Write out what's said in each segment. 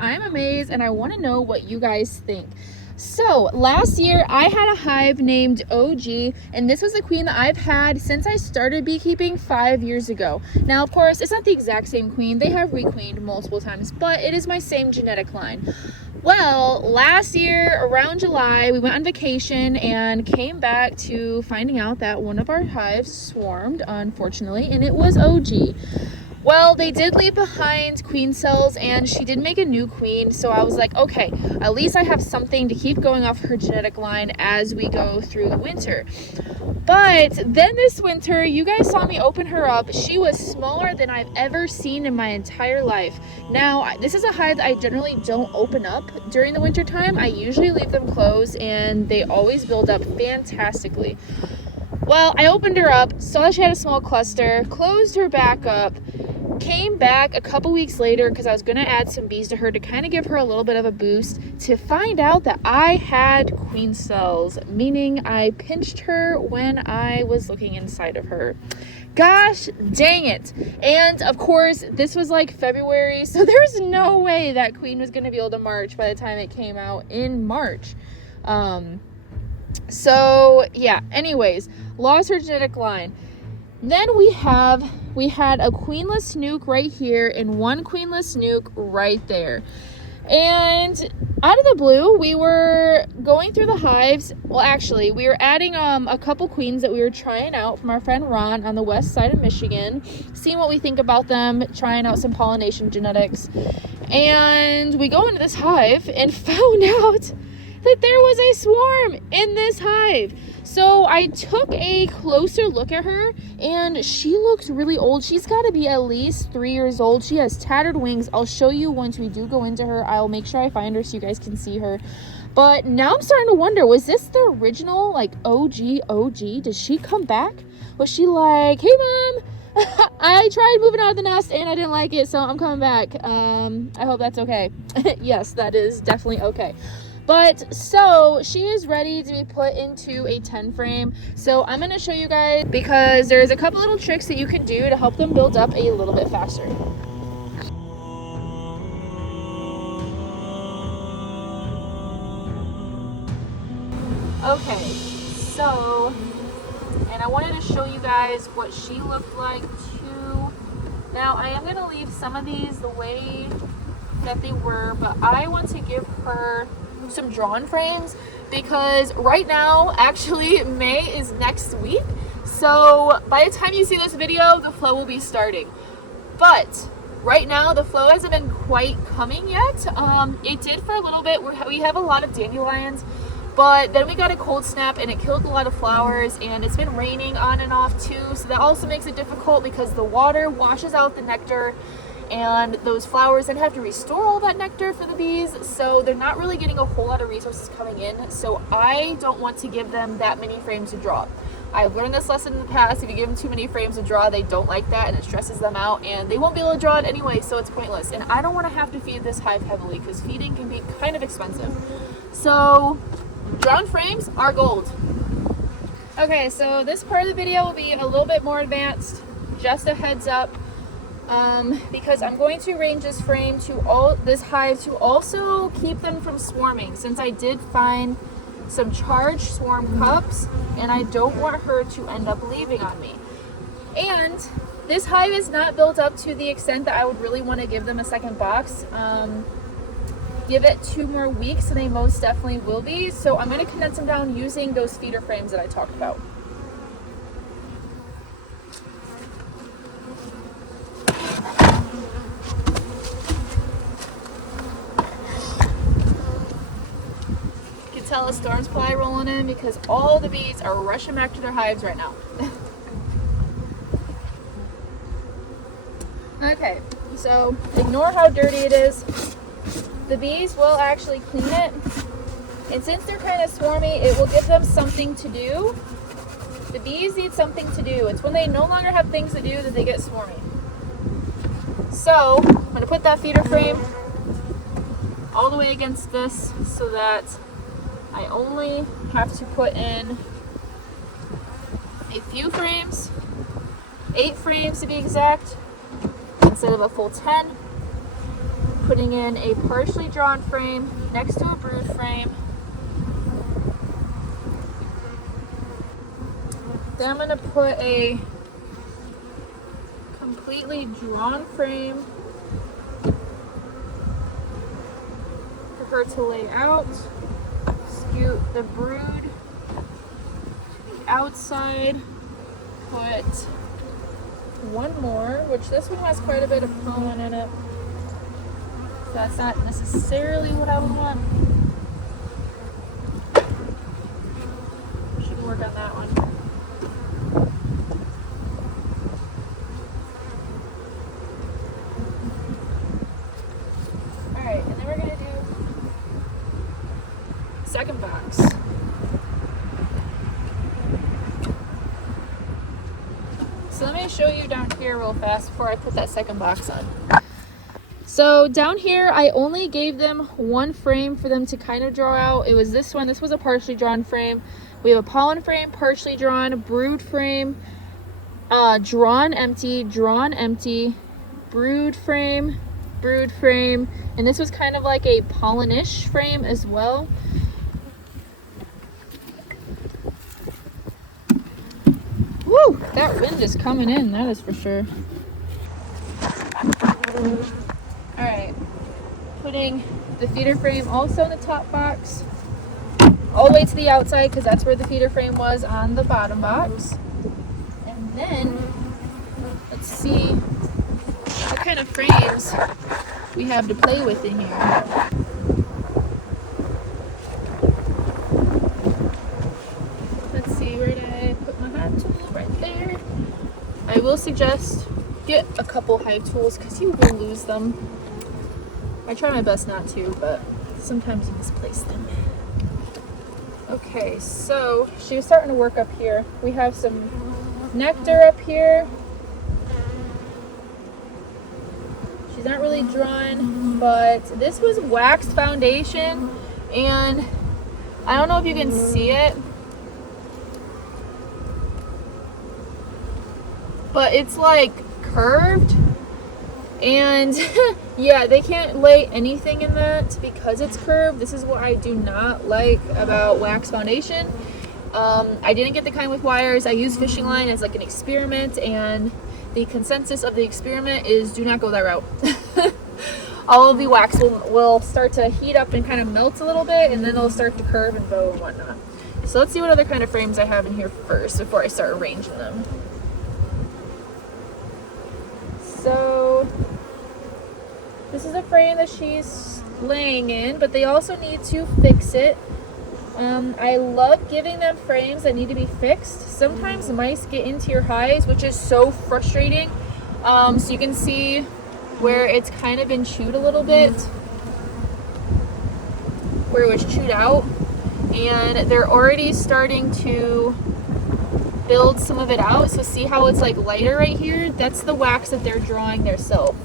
I'm amazed and I want to know what you guys think. So last year I had a hive named OG, and this was a queen that I've had since I started beekeeping 5 years ago. Now, of course, it's not the exact same queen. They have requeened multiple times, but it is my same genetic line. Well, last year around July, we went on vacation and came back to finding out that one of our hives swarmed, unfortunately, and it was OG. Well, they did leave behind queen cells and she did make a new queen, so I was like, okay, at least I have something to keep going off her genetic line as we go through the winter. But then this winter, you guys saw me open her up. She was smaller than I've ever seen in my entire life. Now, this is a hive that I generally don't open up during the winter time. I usually leave them closed and they always build up fantastically. Well, I opened her up, saw she had a small cluster, closed her back up, came back a couple weeks later because I was going to add some bees to her to kind of give her a little bit of a boost, to find out that I had queen cells, meaning I pinched her when I was looking inside of her. Gosh dang it. And of course, this was like February, so there's no way that queen was going to be able to march by the time it came out in March. So yeah, anyways, lost her genetic line. Then we had a queenless nuke right here and one queenless nuke right there. And out of the blue, we were going through the hives. Well, actually, we were adding a couple queens that we were trying out from our friend Ron on the west side of Michigan, seeing what we think about them, trying out some pollination genetics. And we go into this hive and found out that there was a swarm in this hive. So I took a closer look at her and she looks really old. She's got to be at least 3 years old. She has tattered wings. I'll show you once we do go into her. I'll make sure I find her so you guys can see her. But now I'm starting to wonder, was this the original like OG? Did she come back? Was she like, hey mom, I tried moving out of the nest and I didn't like it, so I'm coming back. I hope that's okay. Yes, that is definitely okay. But so she is ready to be put into a 10 frame. So I'm going to show you guys, because there's a couple little tricks that you can do to help them build up a little bit faster. Okay, so, and I wanted to show you guys what she looked like too. Now I am going to leave some of these the way that they were, but I want to give her some drawn frames because right now, actually, May is next week. So by the time you see this video, the flow will be starting. But right now, the flow hasn't been quite coming yet. It did for a little bit. We have a lot of dandelions, but then we got a cold snap and it killed a lot of flowers, and it's been raining on and off too. So that also makes it difficult because the water washes out the nectar, and those flowers then have to restore all that nectar for the bees, so they're not really getting a whole lot of resources coming in. So I don't want to give them that many frames to draw. I've learned this lesson in the past. If you give them too many frames to draw, they don't like that and it stresses them out and they won't be able to draw it anyway, so it's pointless. And I don't want to have to feed this hive heavily because feeding can be kind of expensive. So drawn frames are gold. Okay, so this part of the video will be a little bit more advanced, just a heads up. Because I'm going to arrange this frame to this hive to also keep them from swarming, since I did find some charged swarm cups and I don't want her to end up leaving on me. And this hive is not built up to the extent that I would really want to give them a second box. Give it 2 more weeks and they most definitely will be. So I'm going to condense them down using those feeder frames that I talked about. Tell a storm's probably rolling in because all the bees are rushing back to their hives right now. Okay, so ignore how dirty it is. The bees will actually clean it, and since they're kind of swarmy, it will give them something to do. The bees need something to do. It's when they no longer have things to do that they get swarmy. So I'm going to put that feeder frame all the way against this so that I only have to put in a few frames, 8 frames to be exact, instead of a full 10. putting in a partially drawn frame next to a brood frame. Then I'm going to put a completely drawn frame for her to lay out. Scoot the brood to the outside. Put one more, which this one has quite a bit of pollen in it. So that's not necessarily what I would want. She can work on that one. Alright, and then we're going to do second box. So let me show you down here real fast before I put that second box on. So down here, I only gave them one frame for them to kind of draw out. It was this one. This was a partially drawn frame. We have a pollen frame, partially drawn, brood frame, drawn empty, brood frame, and this was kind of like a pollenish frame as well. Woo! That wind is coming in, that is for sure. Alright, putting the feeder frame also in the top box, all the way to the outside because that's where the feeder frame was on the bottom box. And then, let's see what kind of frames we have to play with in here. Let's see, where did I put my hive tool? Right there. I will suggest get a couple hive tools because you will lose them. I try my best not to, but sometimes you misplace them. Okay, so she was starting to work up here. We have some nectar up here. She's not really drawn, but this was waxed foundation, and I don't know if you can see it, but it's like curved, and yeah, they can't lay anything in that because it's curved. This is what I do not like about wax foundation. I didn't get the kind with wires. I used fishing line as like an experiment, and the consensus of the experiment is do not go that route. All of the wax will start to heat up and kind of melt a little bit, and then it'll start to curve and bow and whatnot. So let's see what other kind of frames I have in here first before I start arranging them. So this is a frame that she's laying in, but they also need to fix it. I love giving them frames that need to be fixed. Sometimes mice get into your hives, which is so frustrating. So you can see where it's kind of been chewed a little bit, where it was chewed out, and they're already starting to build some of it out. So see how it's like lighter right here? That's the wax that they're drawing themselves.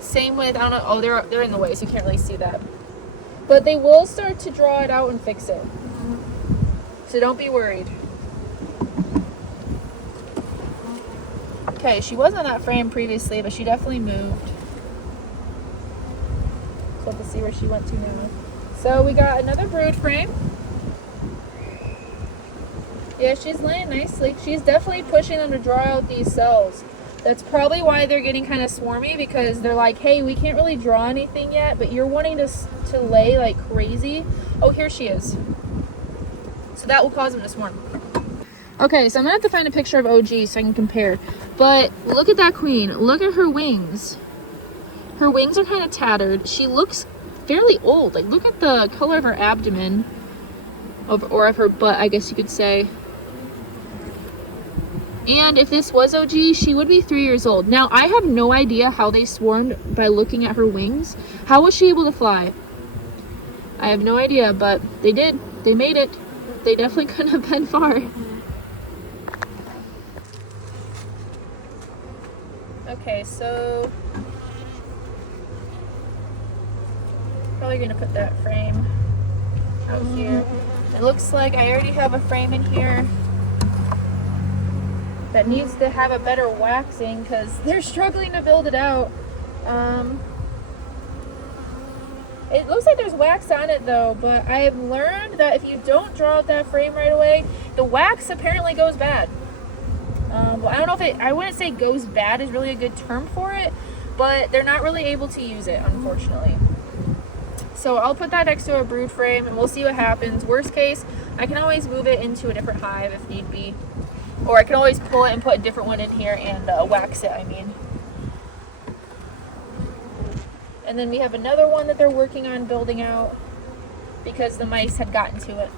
Same with, I don't know, oh, they're in the way, so you can't really see that. But they will start to draw it out and fix it. So don't be worried. Okay, she was on that frame previously, but she definitely moved. So let's see where she went to now. So we got another brood frame. Yeah, she's laying nicely. She's definitely pushing them to draw out these cells. That's probably why they're getting kind of swarmy, because they're like, hey, we can't really draw anything yet, but you're wanting to lay like crazy. Oh, here she is. So that will cause them to swarm. Okay, so I'm gonna have to find a picture of OG so I can compare. But look at that queen. Look at her wings. Her wings are kind of tattered. She looks fairly old. Like, look at the color of her abdomen, or of her butt, I guess you could say. And if this was OG, she would be 3 years old. Now, I have no idea how they swarmed by looking at her wings. How was she able to fly? I have no idea, but they did. They made it. They definitely couldn't have been far. Okay, so probably gonna put that frame out here. It looks like I already have a frame in here that needs to have a better waxing because they're struggling to build it out. It looks like there's wax on it though, but I have learned that if you don't draw out that frame right away, the wax apparently goes bad. Well, I don't know if I wouldn't say goes bad is really a good term for it, but they're not really able to use it, unfortunately. So I'll put that next to a brood frame and we'll see what happens. Worst case, I can always move it into a different hive if need be. Or I can always pull it and put a different one in here and wax it, I mean. And then we have another one that they're working on building out because the mice had gotten to it.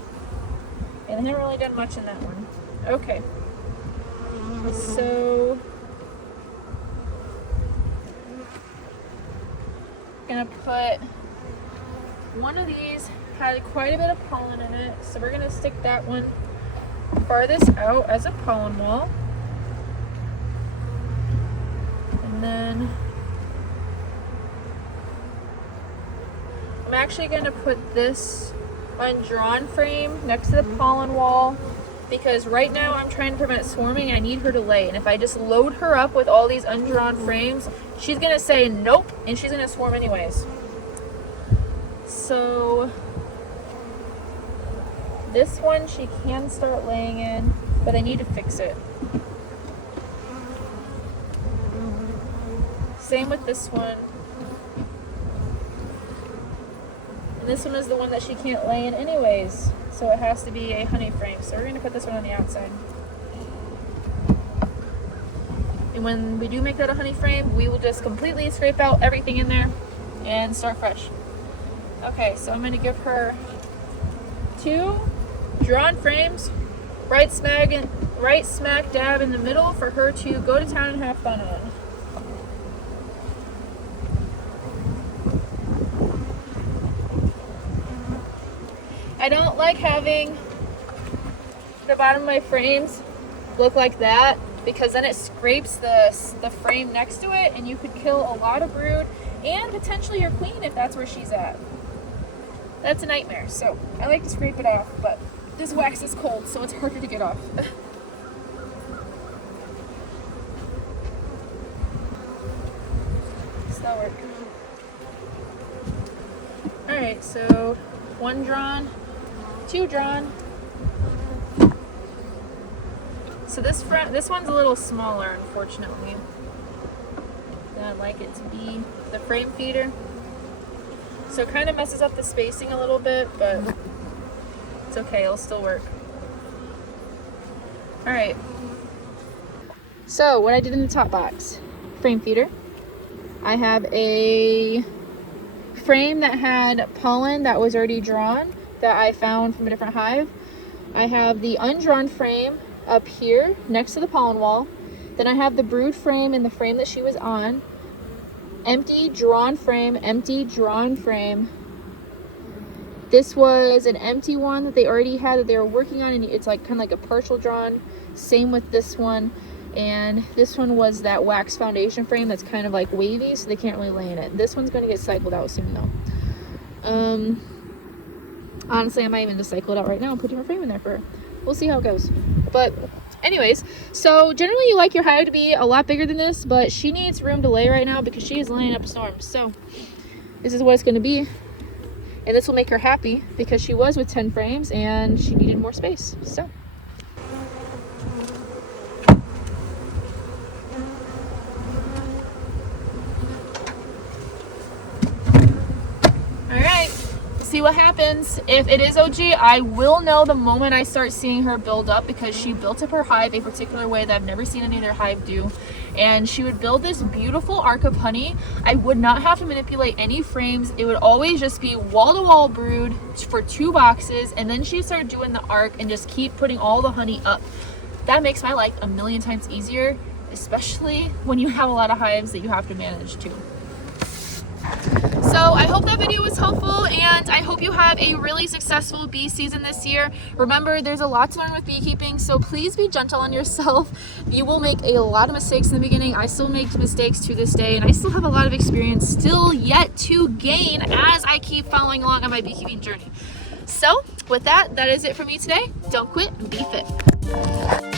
And they haven't really done much in that one. Okay. So I'm gonna put one of these, had quite a bit of pollen in it, so we're gonna stick that one farthest out as a pollen wall. And then I'm actually gonna put this undrawn frame next to the pollen wall because right now I'm trying to prevent swarming and I need her to lay. And if I just load her up with all these undrawn frames, she's gonna say nope and she's gonna swarm anyways. So this one she can start laying in, but I need to fix it. Same with this one. And this one is the one that she can't lay in anyways, so it has to be a honey frame. So we're gonna put this one on the outside. And when we do make that a honey frame, we will just completely scrape out everything in there and start fresh. Okay, so I'm gonna give her 2 drawn frames right smack dab in the middle for her to go to town and have fun on. I don't like having the bottom of my frames look like that because then it scrapes the frame next to it and you could kill a lot of brood and potentially your queen if that's where she's at. That's a nightmare. So I like to scrape it off, but this wax is cold, so it's harder to get off. Does that work? Alright, so 1 drawn, 2 drawn. So this one's a little smaller, unfortunately. I like it to be the frame feeder. So it kind of messes up the spacing a little bit, but it's okay, it'll still work. Alright. So what I did in the top box, frame feeder. I have a frame that had pollen that was already drawn that I found from a different hive. I have the undrawn frame up here next to the pollen wall. Then I have the brood frame in the frame that she was on. Empty drawn frame, empty drawn frame. This was an empty one that they already had that they were working on, and it's like kind of like a partial drawn. Same with this one. And this one was that wax foundation frame that's kind of like wavy, so they can't really lay in it. This one's going to get cycled out soon though. Honestly, I might even just cycle it out right now and put a different frame in there for her. We'll see how it goes. But anyways, so generally you like your hive to be a lot bigger than this, but she needs room to lay right now because she is laying up a storm. So this is what it's going to be. And this will make her happy because she was with 10 frames and she needed more space. So see what happens. If it is OG, I will know the moment I start seeing her build up because she built up her hive a particular way that I've never seen any other hive do. And she would build this beautiful arc of honey. I would not have to manipulate any frames. It would always just be wall-to-wall brood for 2 boxes, and then she'd start doing the arc and just keep putting all the honey up. That makes my life a million times easier, especially when you have a lot of hives that you have to manage too. So I hope that video was helpful, and I hope you have a really successful bee season this year. Remember, there's a lot to learn with beekeeping, so please be gentle on yourself. You will make a lot of mistakes in the beginning. I still make mistakes to this day, and I still have a lot of experience still yet to gain as I keep following along on my beekeeping journey. So with that, that is it for me today. Don't quit, be fit.